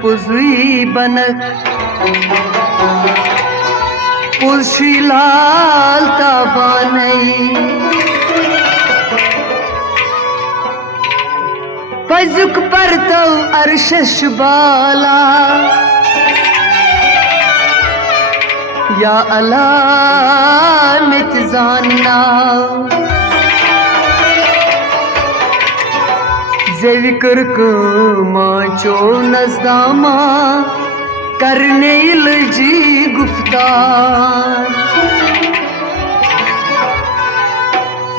पुजुई बनक पुलशी लाल ताबानई पजुक परतौ अर्शश बाला या अला मित जानना जेविकर माचो नजदामा करने लजी गुफ्तार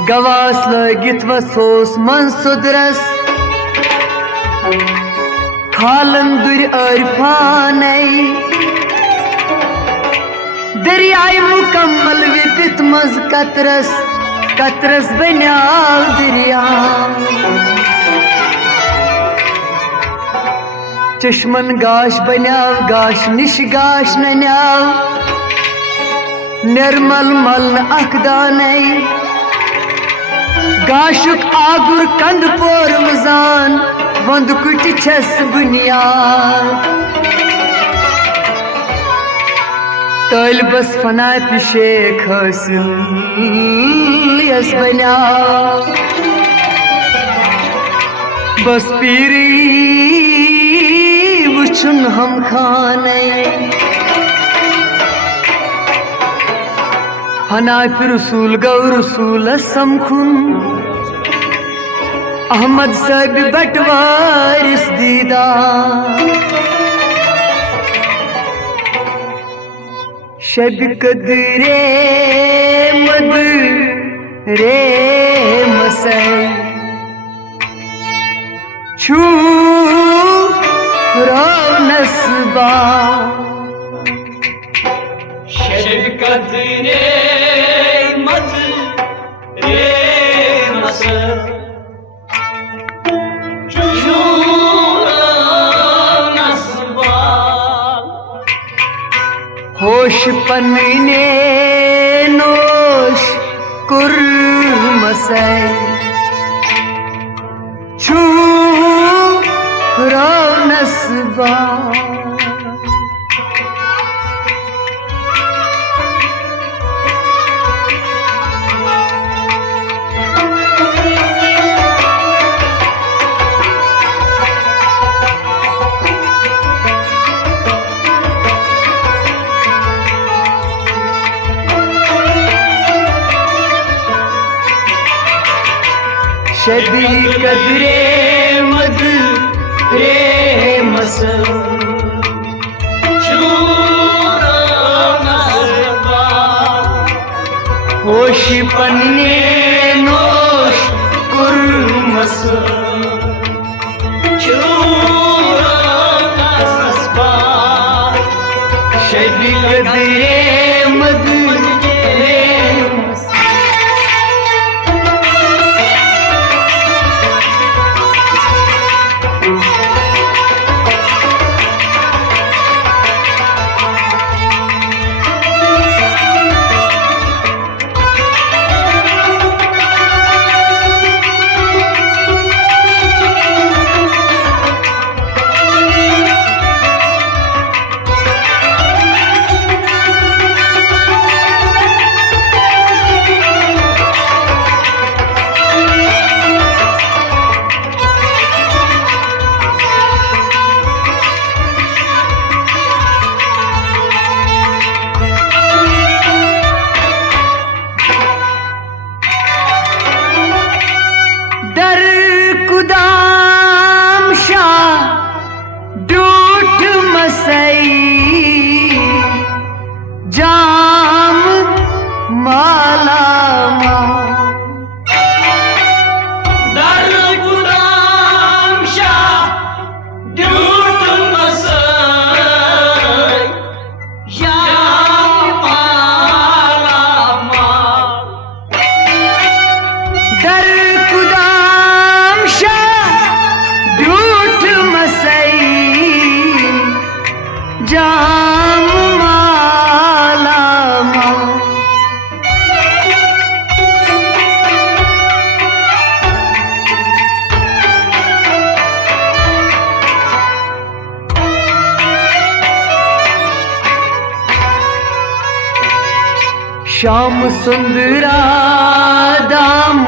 गवास लगित वसोस मन सुदरस खालन दुर अरफानई दरियाई मुकम्मल विपित मज कतरस बन्याव दरिया चश्मन गाश बन्याव गाश निश गाश नन्याव निर्मल मलन अखदानई गाशुक आगुर कंद पोर मजान वंद कुट छस बुनियाद तल बस फना पिशेख हासिल यस बन्याव बस पीरी वुचुन हम खाने फना रसूल गौ रसूल समखुन अहमद साहब बटवारिस दीदा शब कदरे मद रे मसै छू नस्बा शब कदरे मद रे मसै होश पन्ने नोश कुर्मसै छू नस्बा शबी कदरे मद रे मसै होश पन्ने नोश कुर्मस शबी कदरे मद श्याम सुंदरा दाम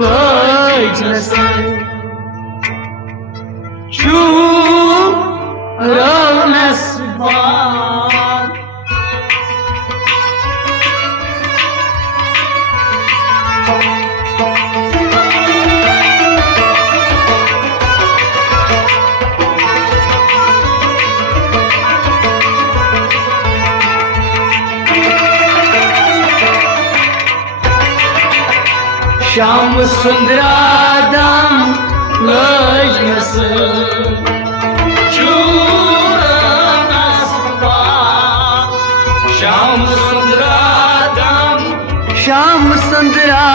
लज नसर छू रौनस श्याम सुंदरा दाम लज नसर श्याम सुंदरा दाम श्याम सुंदरा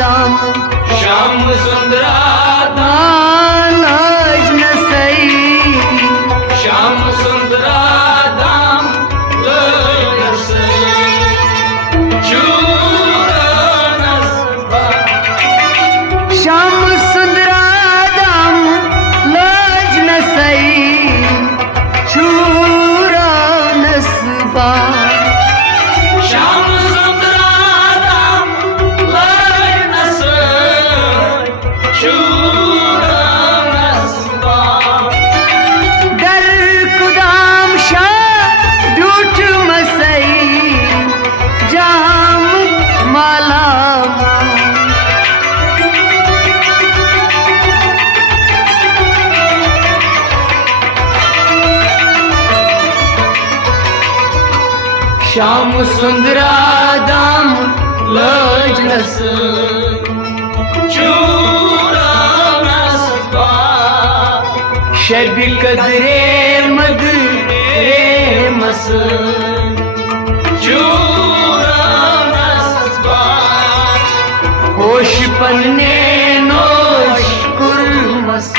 दाम श्याम सुंदरा लज नसई श्याम सुंदरा दाम श्याम सुंदरा दाम लज नसई छूरा नसबा श्याम सुंदरा दाम दर कुदाम शाह डूट मसई जाम माला श्याम सुंदरा दाम लज नसर शब कदरे मद रे मस होश पन्ने नोश कुर्मस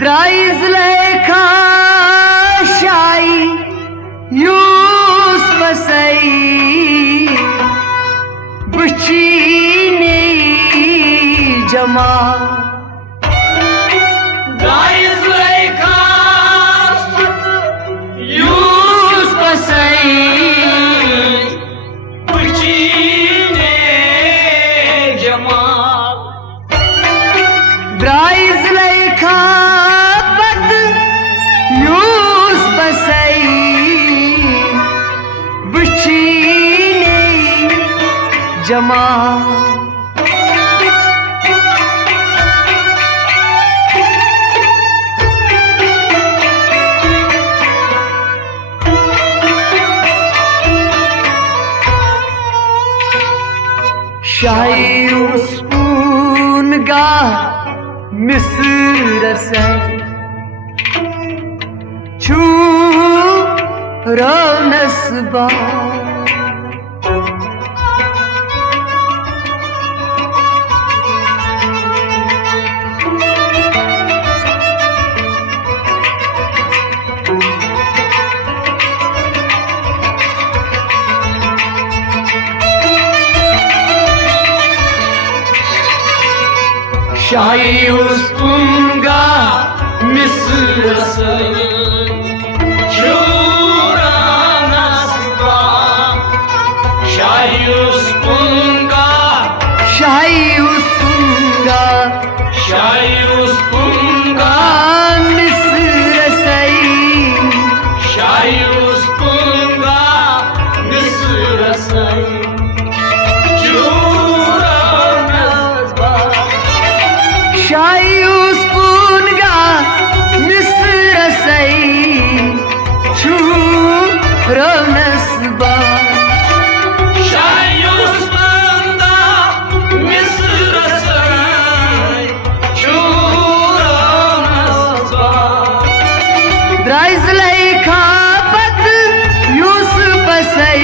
द्राइज लेखा शाई यूस बसई बुचीनी जमा Guys like us, use pasai, puchine jamal. द्राइज लेखा बद यूस बसई बुचीनी जमा शाही उस्पून गा मिस्र से छू रौनसबा शाही उस्पून गा मिस्र से Shahi uspunga, shahi uspunga, मिस्र सई shahi uspunga, misra sai. Chura nazba, शाही उस्पून गा मिस्र सई रवनसबा Şahi Osman'da Mısır'sın Şuramaz var द्राइजलै खापत Yusuf सै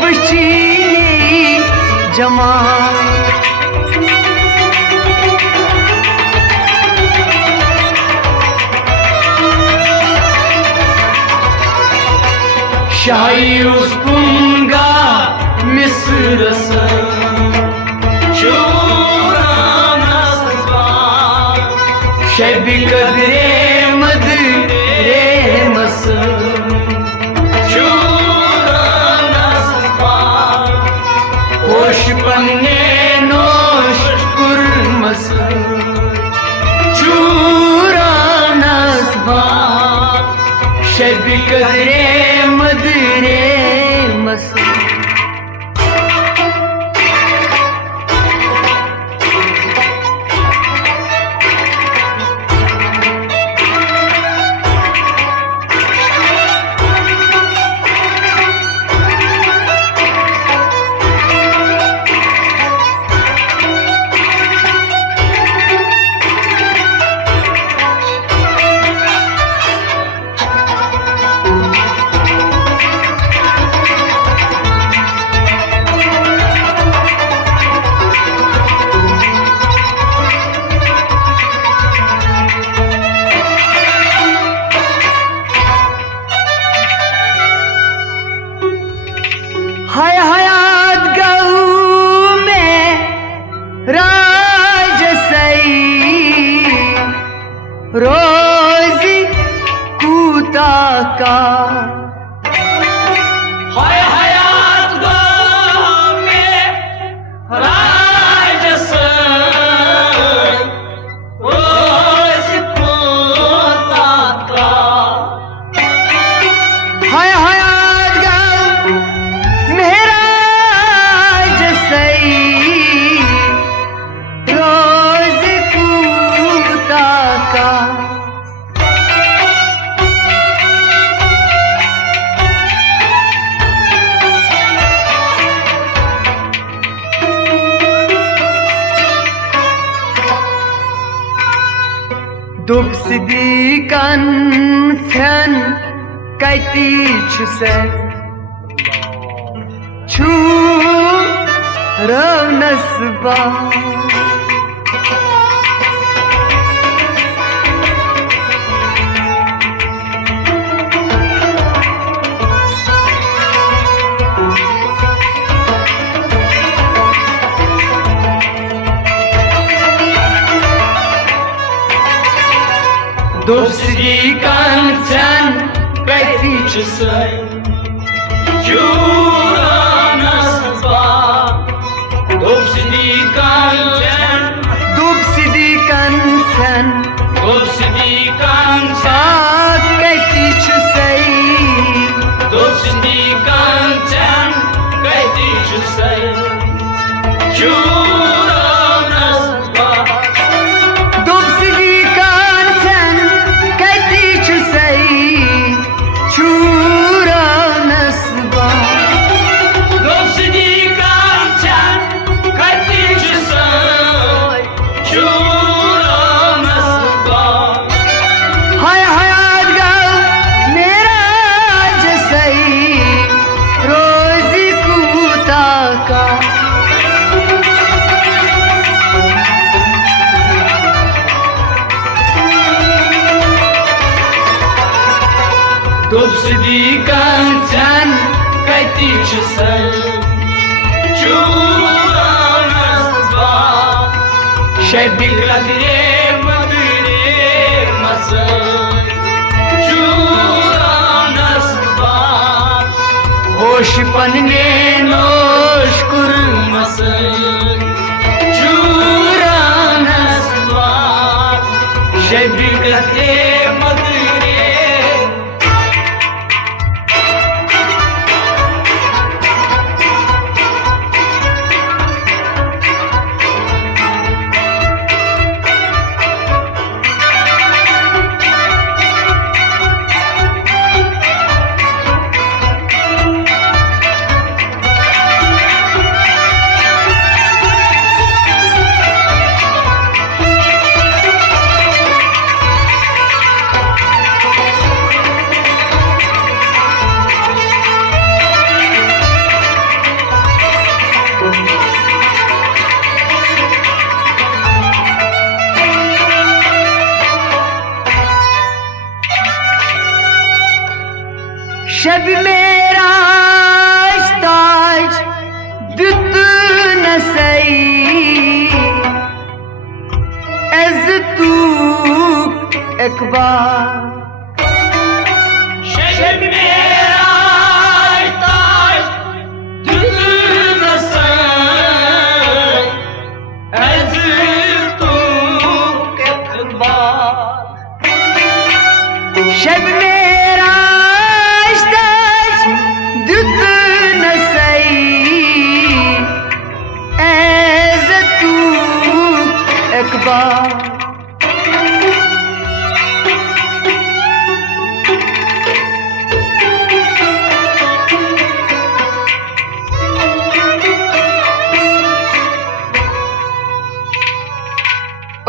बचीने जमा Şahi Osman'da Mısır'sın Şuramaz var शबी कदरे मदरे मसन Şuramaz var होश पन्ने नोश कुर्मसन चूरा नसबा शबी कदरे मदरे मसन हाय हयात गऊ में राजसई रोज कूता का Hay hayat gome rajasın Oz putaka हाय हयात गऊ में राजसई रोज कूता का दुख सिदी कंसन कैती छुसे छू रवनसबा Dostri kansen Kaytiçısın Şuramaz var Dostri kansen दुख सिदी कंसन Dostri kansen साथ Kaithi छुसे Dostri kansen Kaytiçısın Şuramaz var दुख सिदी कंसन कैती छुसे छू रवनसबा Dostri kansen Kaytiçısın Şuramaz var हाय हयात गऊ मेरा जसई रोज कूता का Dostri kansen Kaytiçısın Şuramaz var शबी Kadre madre masın Şuramaz var होश पन्ने नोश कुर्मसन Şuramaz var शबी Kadre madre शब मेरा ताज दुत नसई एज तू एक बार शब मेरा ताज दुत नसई एज तू एक बार शब मेरा ताज दुत नसई एज तू एक बार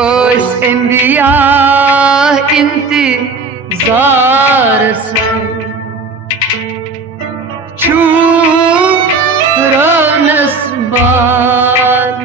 ओस इंबिया इंतजार से छू नस्बान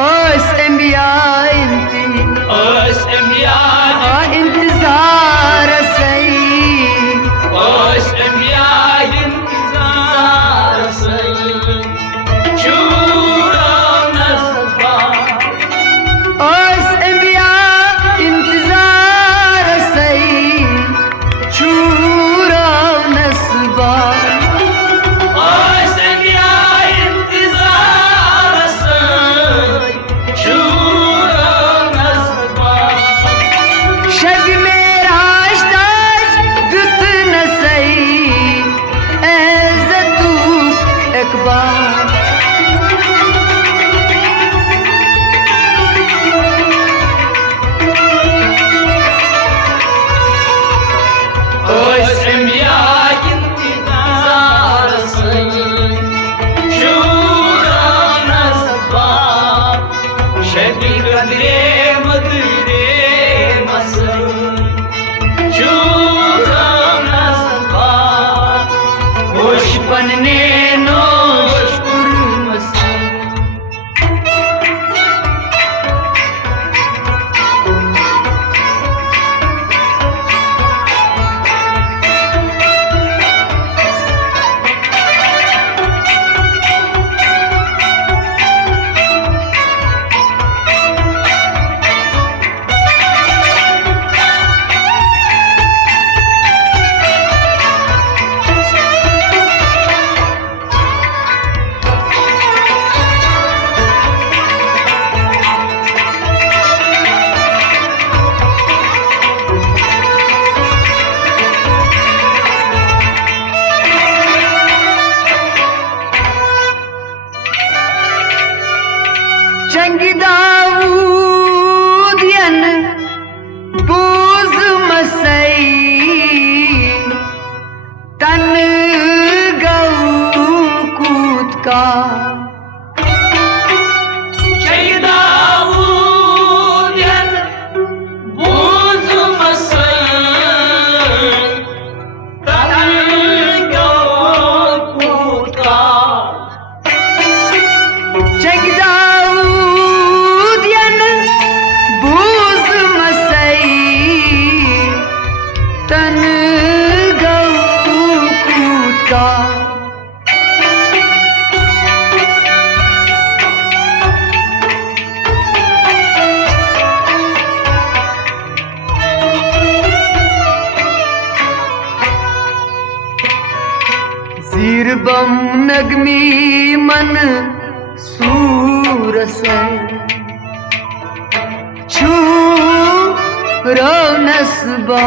ओस इंबिया इंतजार से ओस इंबिया इंतजार से ओस इंबिया इंतजार से छूरा नस्बान शब मेरा ताज दुत नसई एज तू एक बार बनने नोश जंगी दाऊदियन बूज मसई तन गऊ कूद का जगदाऊदियन बूज मसई तन गऊ कूद का जीर बम नगमी मन सूर से छू रो नस्बा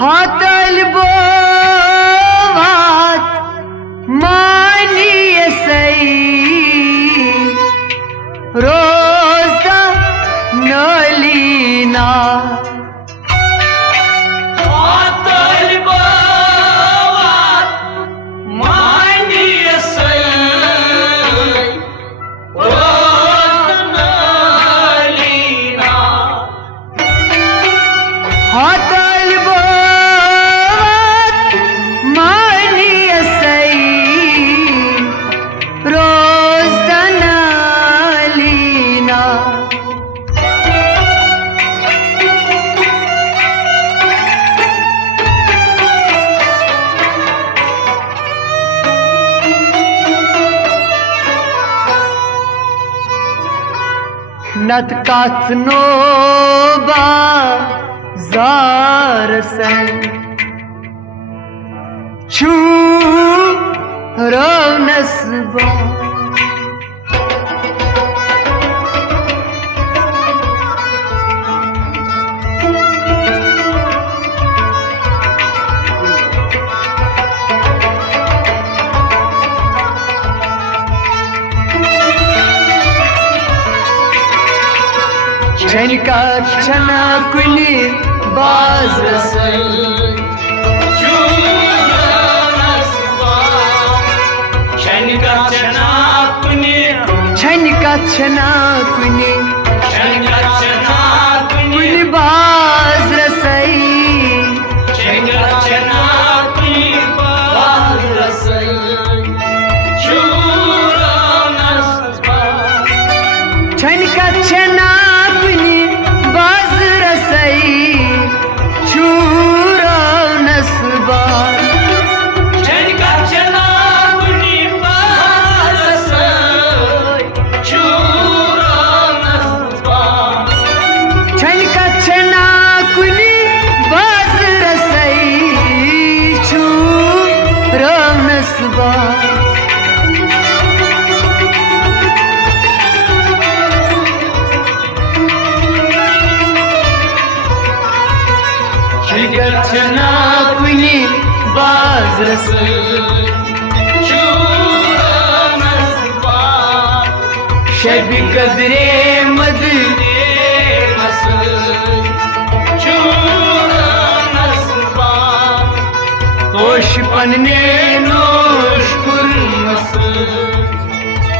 हातल बोवात मानिय सई रोज़ नलीना हातल बावात मानिय सई रोज नलीना हातल बोवात मानिय सई रोज़ नलीना नत कात नो बाजार से छू रौनसबा छनका छना कुली बाज रसल चूरन असबाब छनका छना कुनी छनका छना कुली छनका छना कुनी कुली बाज रसई छनका छना कुनी बाज रसल चूरन असबाब छनका छना कुली बाज रसई छूरा नसबा छनका छना कुनी बाज रसल चूरन असबाब छनका छना कुली बाज रसई छूरा नसबा छना कुनी बाज रसई चूरन असबाब शब कदरे मद मसल चूरन पन्ने नोश कुर्मस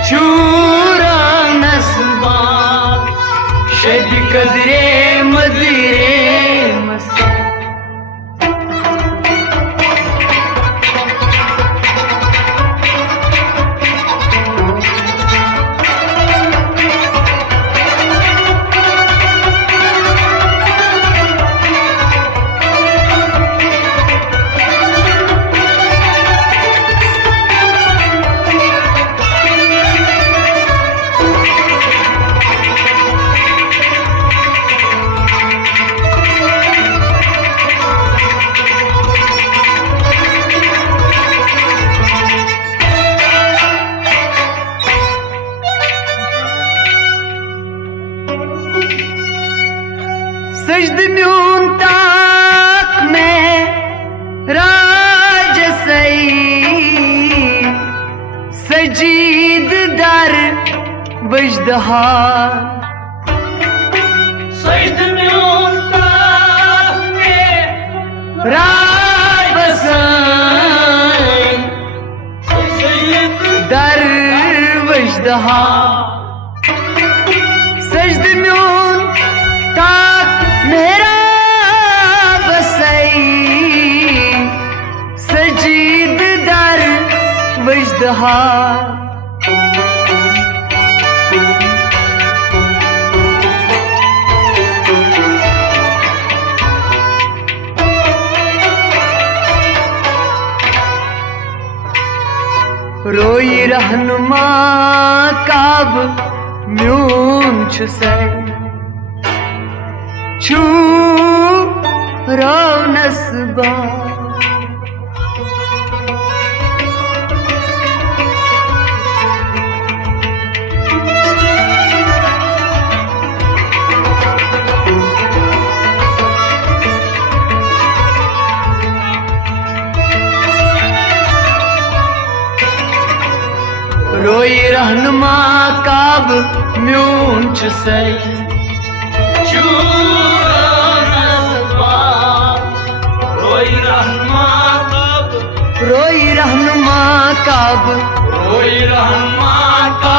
चूरानस बाप शब कदरे मदरे मस सजद म्यून ताक में राज सई सजीद दर बजदहा सैद म्यूनता में राज बसई सैद दर बजदहा सजद म्यून ताक मेरा बसई सजीद दर वजदहा रोई रहनुमा काब म्यून छुसई छू रौनसबा रोई रहनुमा काब म्यून छुसई चूरानस बाप रोई रहनुमा कब रोई रहनुमा काब रोई रहनुमा का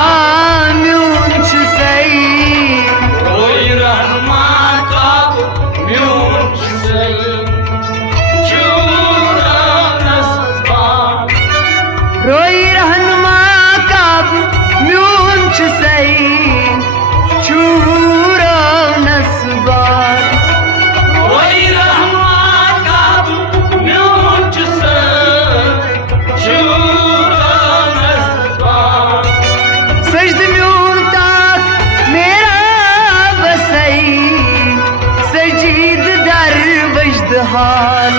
म्यून छुसई रोई रहनुमा कब म्यून सई चूरानस बाप रोई रहनुमा काब म्यून छुसई चूरा नसबार रोई रहनुमा कब म्यून सई चूरानस बाप सजद म्यून ताक मेरा बसई सजीद दर वजदहाल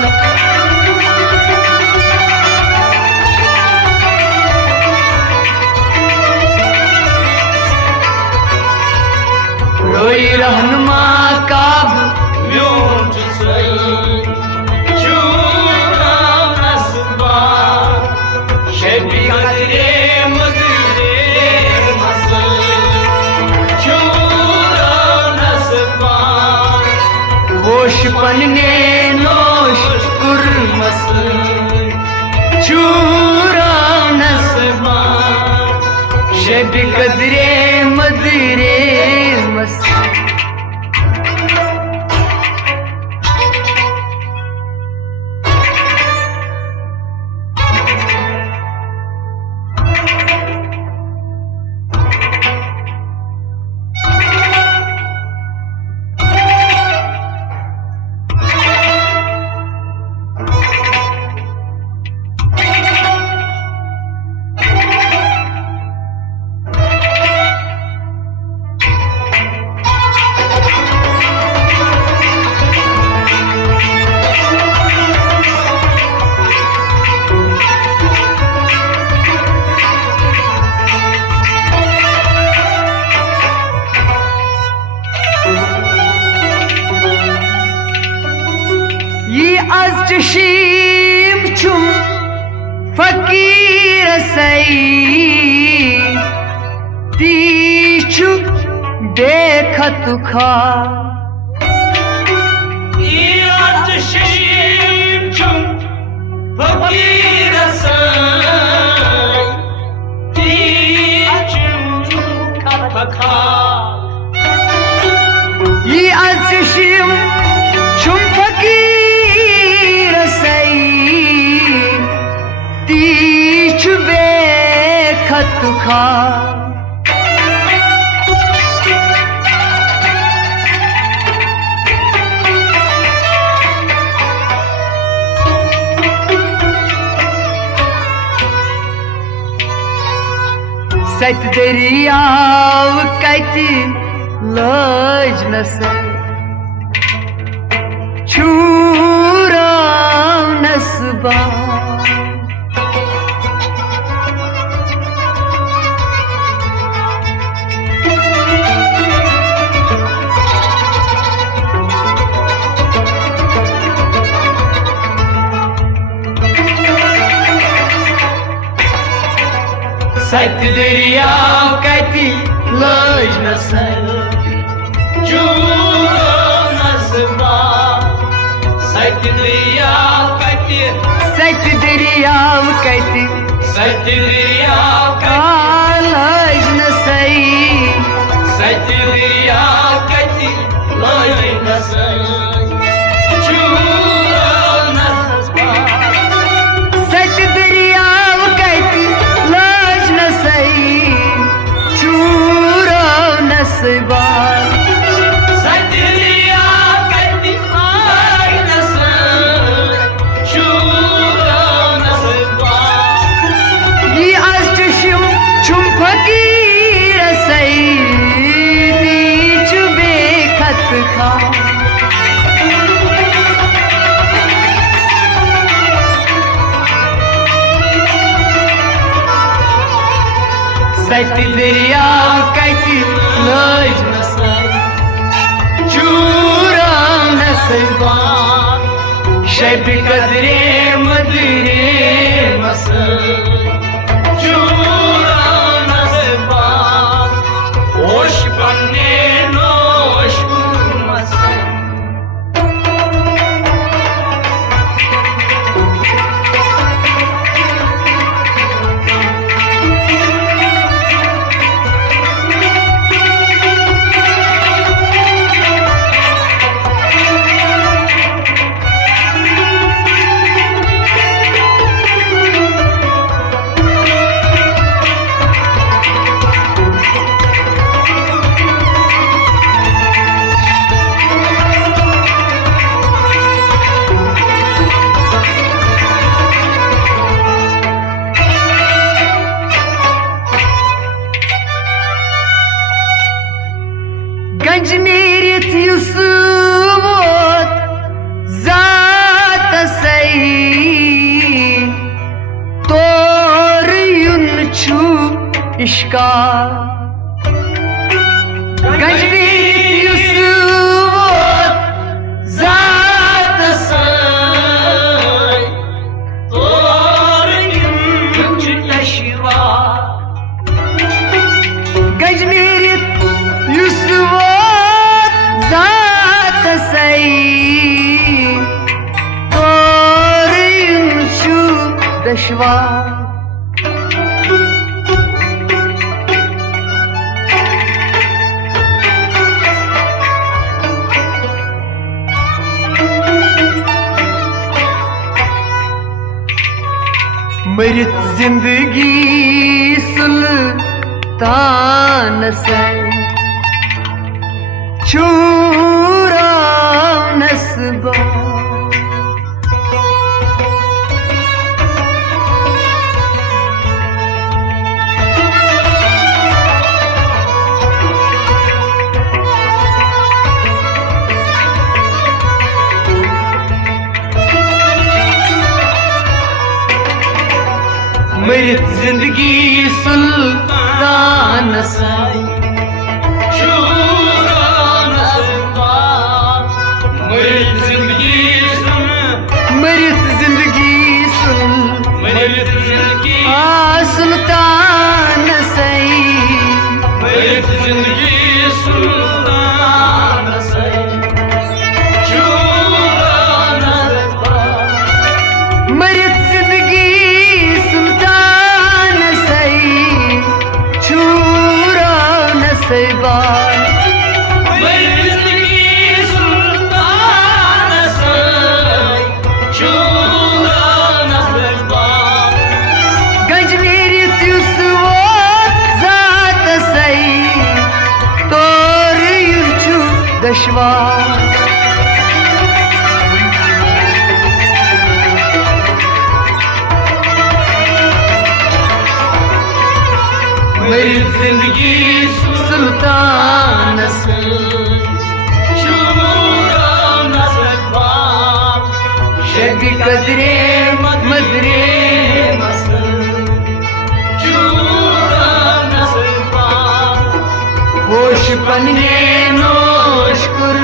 रोई रहनुमा काब म्यून सई चूरानस बाप शबी कदरे मदरे मसल चूरानस बाप होश पन्ने नोश कुर्मस चूरा नसबा शब कदरे मदरे मस az çeşim çum fakir sey तीचु देखत खा फकीर साई तीचुं खपखा ये आशिम चुम फकीर सई तीच बे खत खा सत दरियाव कति लज न सै छूराम नस्बा सत दरिया कति लज न सै छूराम नस्बा सत दरिया कति लज न सई सत दरिया कति लज न सै छूराम नस्बा सच दरियाव कति लज न सई चूरो नस्बा सत दरिया कति लज न सै छूराम नस्बा ये अष्टशिम चुम फकीर सई तीच बे खत खा सच दरिया कति लज न सई चूरो नस्बा शब कदरे मदरे मसल चूराम नस्बा होश पन्ने नोश मसल गंज नीरित युसुवत जात सई तोर युन छु इश्का गंज नीरित युसुवत जात सई तोर युच नशिवा गंज नीरित युसुवत जात सई तोर युन छु दशवा मरित जिंदगी सुल्तान से चूरा नस्बा मरित जिंदगी सुल्तान से चूराम नस्बा मरित जिंदगी मरित जिंदगी सुल्तान सई मरित जिंदगी सुल्तान सई चूराम नस्बा मरित दशवार मेरी जिंदगी सुल्तान शबी कदरे मदरे होश पन्ने नोश कुर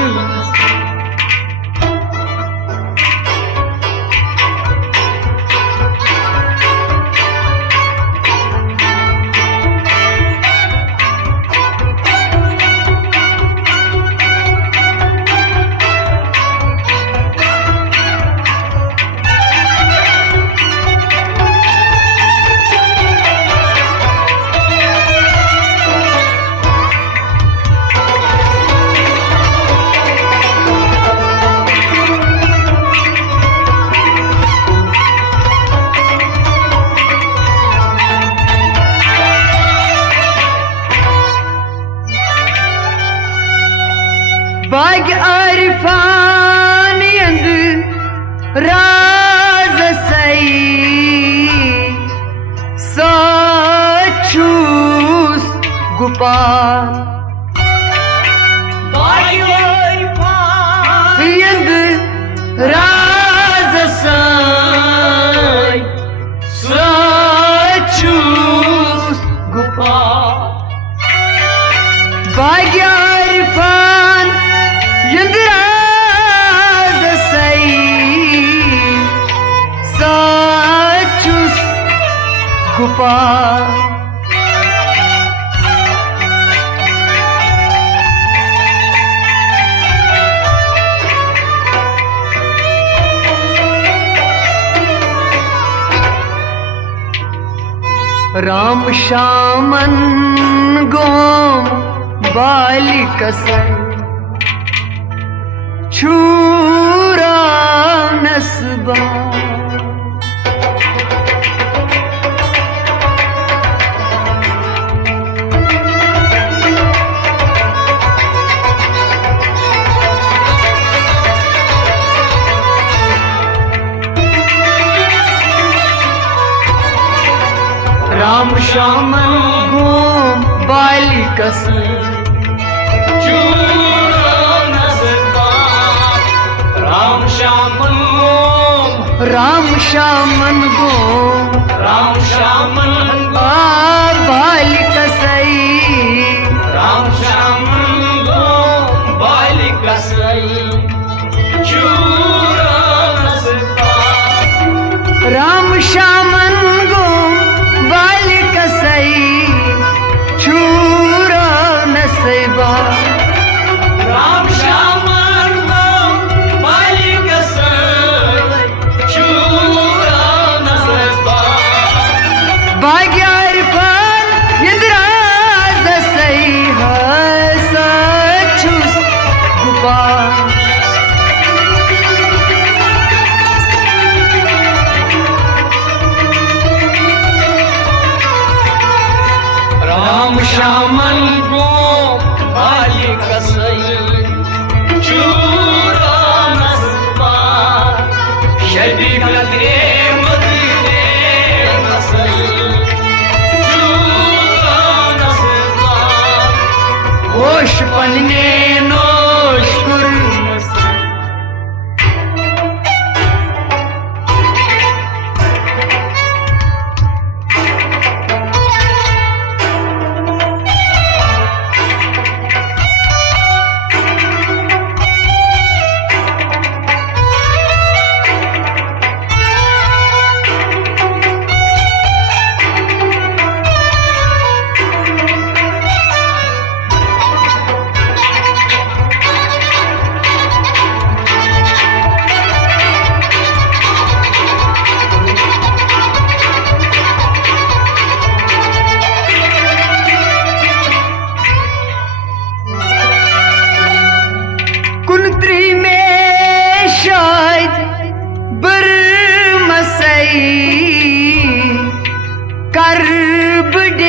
बाग आरिफान यंद राज सई सचूस गुपाल यंद राज सई सचूस गुपाल बाग आरिफान यंदराज सई सचूस गुपाल राम शामन गोम बाली कसर छूरा नस्बा राम शामन गोम बाली कसर राम शामन गोम बाली कसई राम शामन गोम बाली कसई राम शामन गोम बाली कसई छूरा नसैबा राम शामन गोम बाली कसई छूरा नसैबा बाग आरिफान यंदराज सई सचूस गुपाल राम शामन गोम बाली कसई छूरा नसबा शबी कदरे मदरे कसई छूरा नसबा होश पन्ने नोश कुर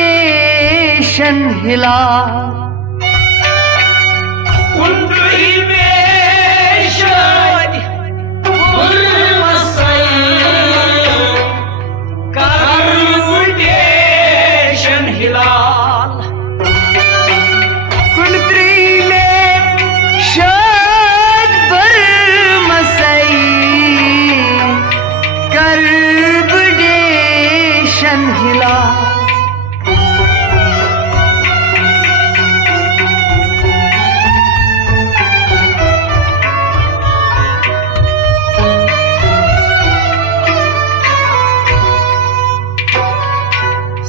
कर्बडेशन हिला कुंड meşad vurmasayım kardeşin hilal कुंत्री में शाद बरमसई कर्ब देशन हिला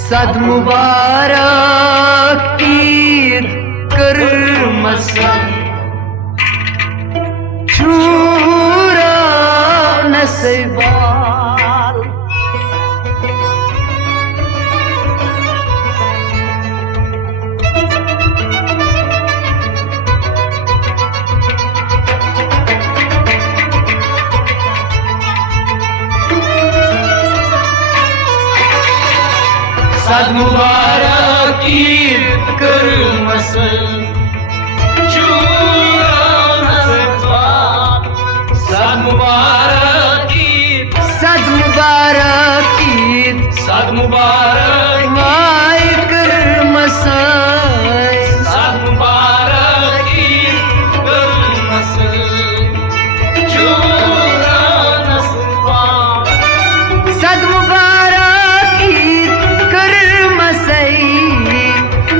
सद मुबारक ईद करमसन शूरा नसीबाल Sad mübarek id kırmasın Çuranasın Sad mübarek id सद मुबारक ईद Sad mübarek वाय करमसई Sad mübarek id kırmasın Çuranasın सद मुबारक ईद करमसई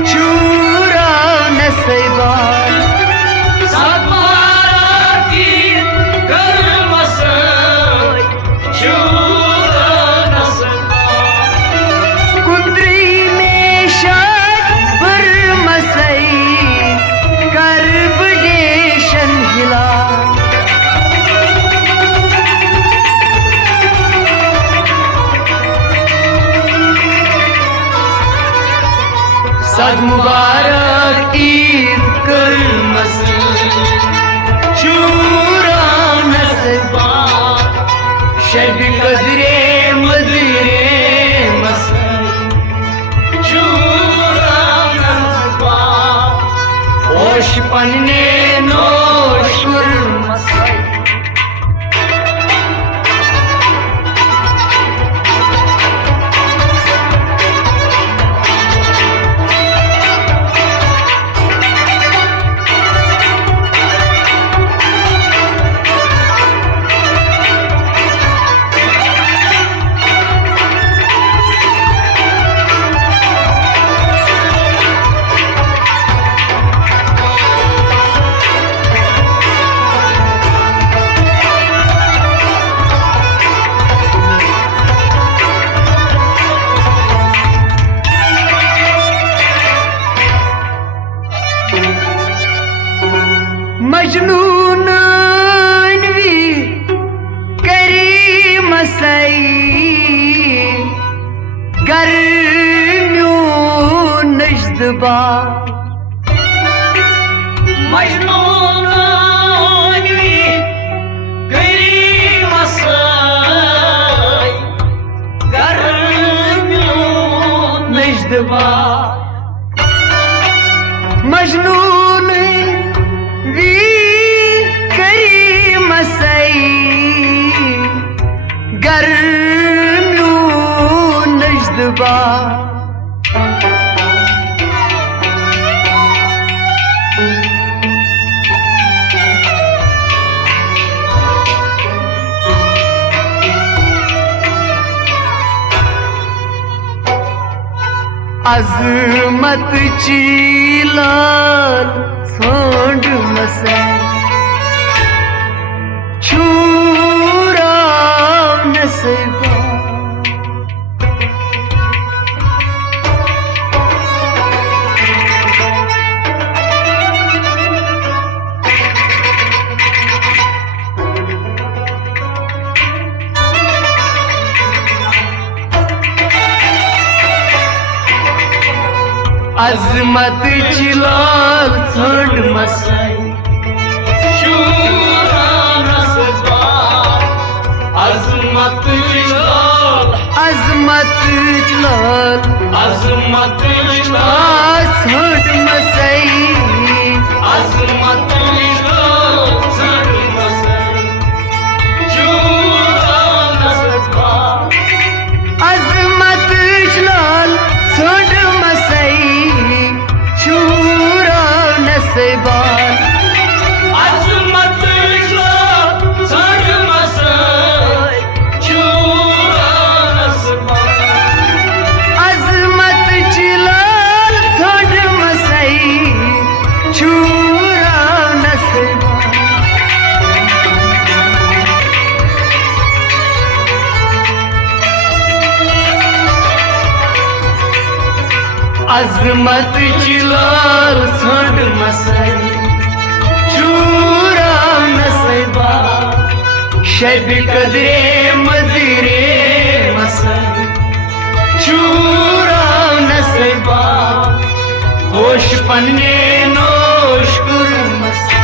चूरा नसीबाल Sad mübarek id kırmasın Çuranasın कुंत्री में शाद बरमसई कर्ब देशन हिला Sad mübarek id kırmasın Çura nasıban Şebi kadre madre masın Çura nasıban Hoş panne noş kurmasın मजनून भी करी मसई गर्म्यों नजदबा Mecnun'un bir kıymasay Garmyon necdeba मजनून भी करी मसई गर्म्यों नजदबा अजमत चीलाल सोंड मसई छूरा नसीबा अजमत चिलाल छोड़ मसई Şura nasıban Azmat Jlal अजमत चिलाल Azmat Jlal छोड़ मसई Azmat Jlal अजमत चिलाल संड मसई चूरा नसबा शब कदरे मदरे मसई चूरा नसबा होश पन्ने नोश कुर मसई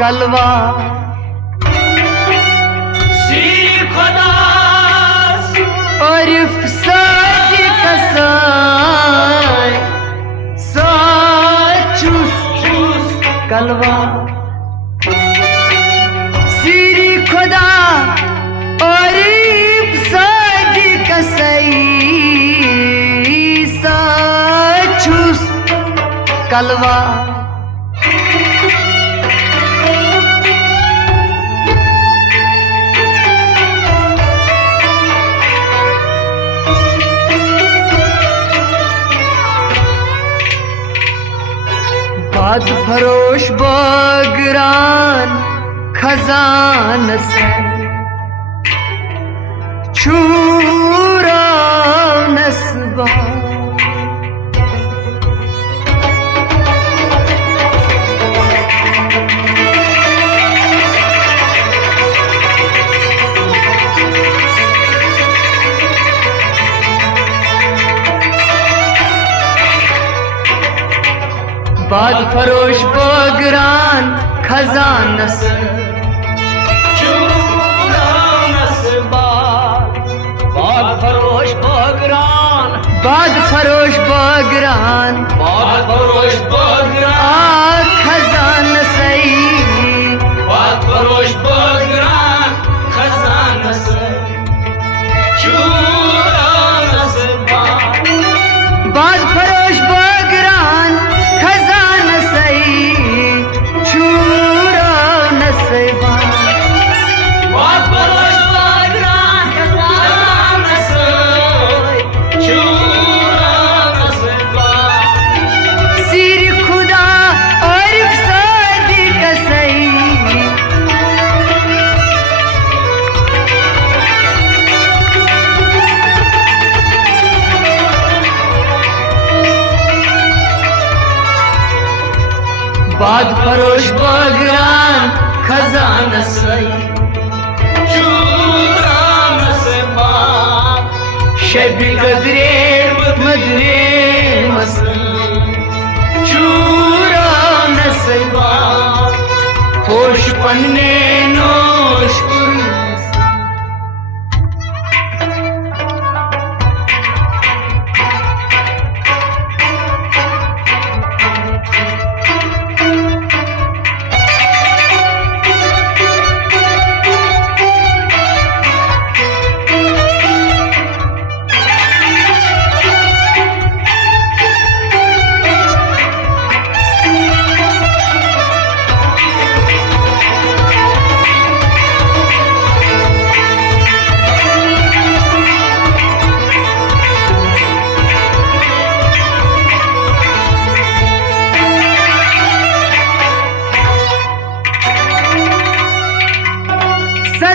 कलवा सीर खुदा आरिफ साज कसाय साचुस कलवा सीरी खुदा आरिफ साज कसई साचुस कलवा बात फरोश बागरान खजान से छूरा नस्बा बाद फरोश बागरान खजान से चूरा नस्बा बाद फरोश बागरान बाद फरोश बागरान बाद फरोश बागरान आ खजान सही बाद फरोश बागरान खजान से चूरा नस्बा बाद फरोश बागरान खजान सही छूरा नस्बा बाद फरोश बागरान खजान से चूरा नस्बा सिर खुदा आरिफ साज कसई बाद फरोश बागरान खजान सई चूरा नस्बा शब कदरे मदरे मसन चूरा नस्बा होश पन्ने नोश कुर्स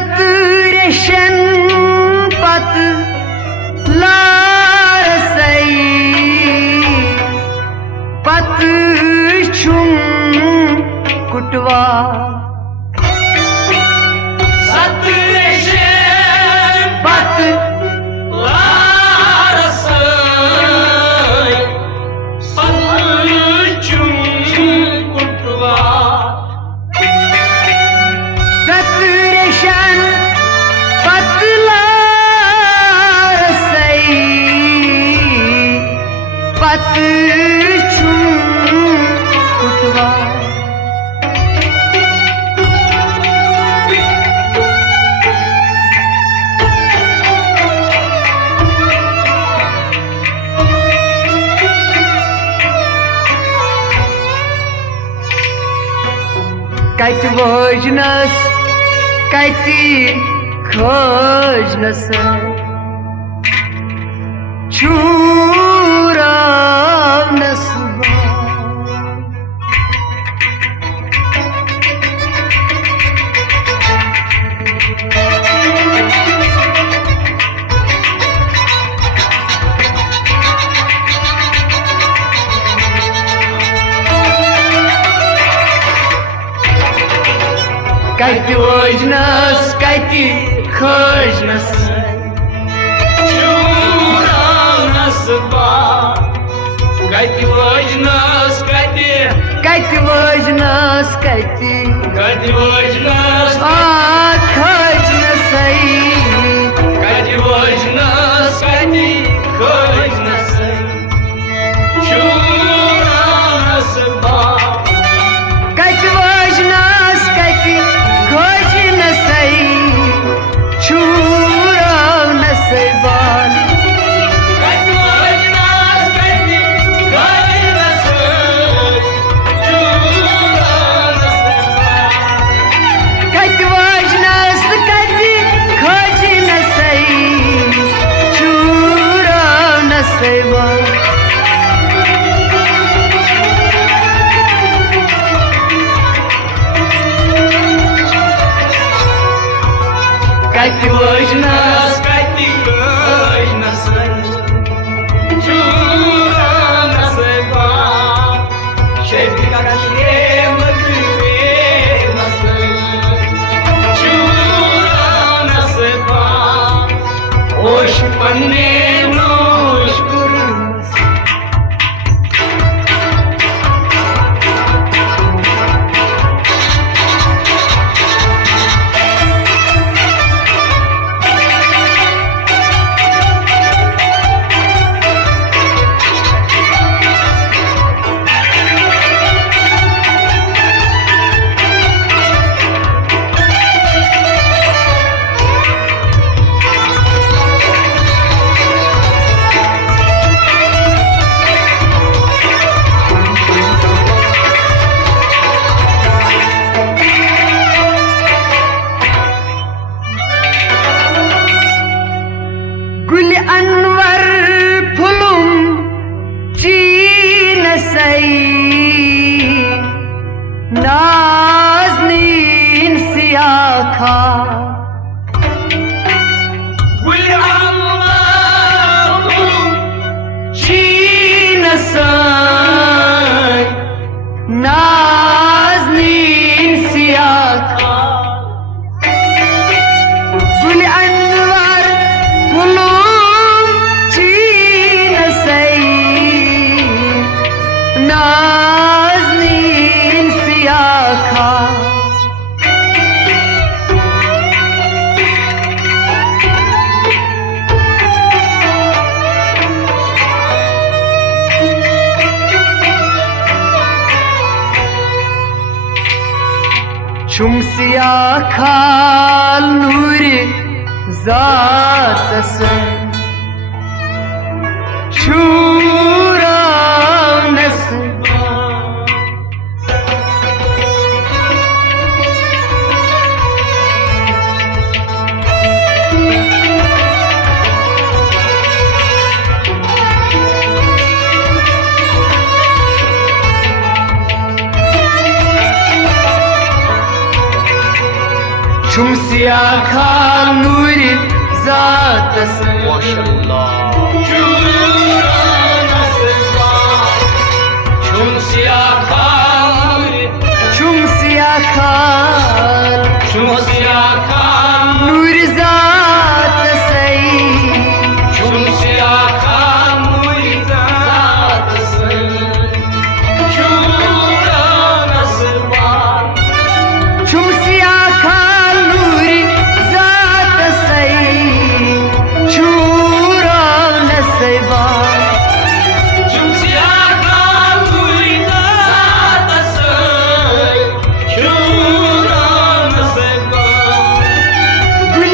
सतरेशन पत लारसई पत छुम कुटवा सतरेशन पत लारसई पत छुम कुटवा कति वजनस कति खोजनस छुरावनस कति वजनस कति खोजनस छुरावनस बा कति वजनस कति वजनस कति वजनस खोजनस कति वजनस कति खोजनस छुरावनस बा कति वजनस कति खोजनस छुरावनस बाल कति वजनस कति खोजनस छुरावनस कति वजनस कति खोजनस छुरावनस बाल कति वजनस कति खोजनस छुरावनस बा शेविका प्रेम प्रेमस छुरावनस बा ओश पन्ने नोश कुरुस गुल अनवर फुलुम चीन नाज़नीन सियाखा गुल अनवर चीन नाज़नीन सियाखा गुल अनवर फुलुम चीन Nazneen सियाखा Çum siyah kal nuri zatasın Şuravnasın Çum siyah kal nuri zatasın माशाल्लाह छुरावनस बा छुम सियाह Khan Çum siyah kal छुम सियाह Khan nuri zatasın छुम सियाह Khan मुइज़ातसन छुरावनस बा Çum siyah kal nuri zatasın Şuravnasın छुम सियाह Khan मुइज़ातसन छुरावनस बा Gül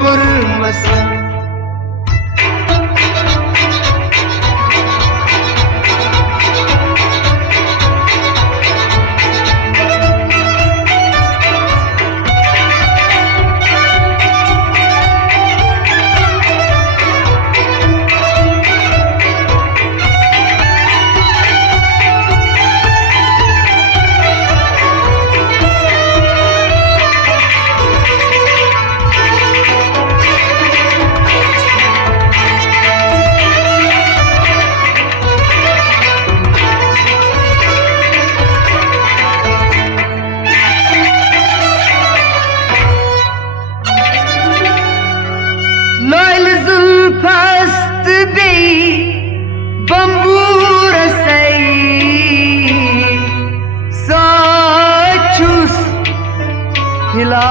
kurmasın. Loyal zulfast bey bambur say saçus hila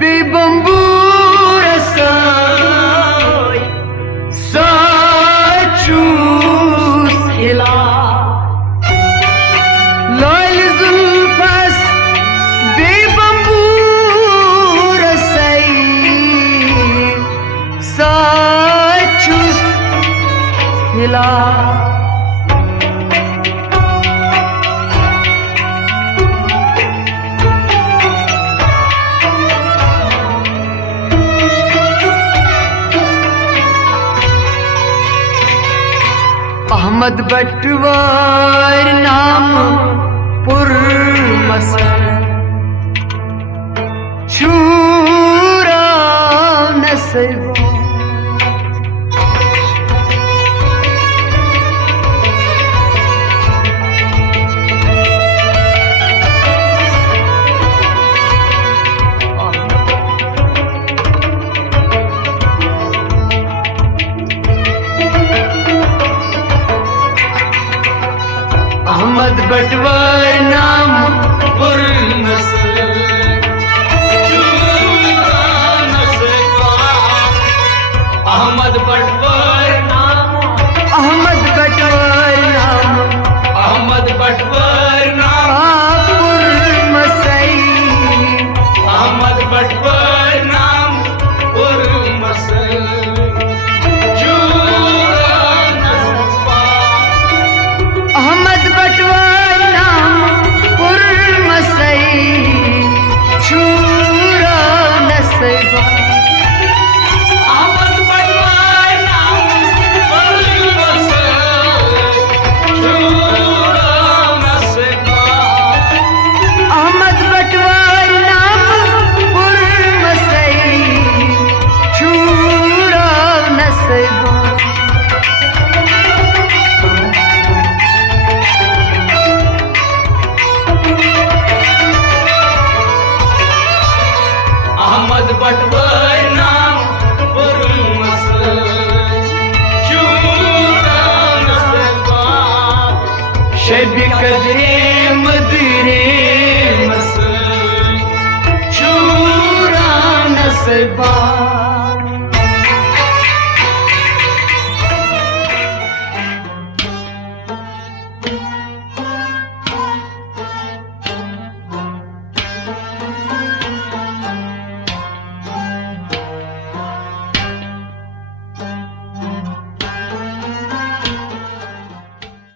bey bambur say saçus hila Loyal zulfast bey bambur say saçus hila Ahmad Batwar नाम पुर मसन छूरा नसबा अहमद बटवार नाम पुर नस्ल जूदा नस्बा अहमद बटवार नाम अहमद बटवार नाम अहमद बटवार नाम पुर मसई अहमद बटवार नाम पुर मसल जूदा नस्बा अहमद बटवार नाम पुर मसई छूरा नसबा अहमद बटवार नाम पुर मसल जूदा नस्बा अहमद बटवार नाम पुर मसई छूरा नसबा अहमद बटवार नाम पुर मसल जूदा नस्बा शब कदरे मदरे मसल छूरा नसबा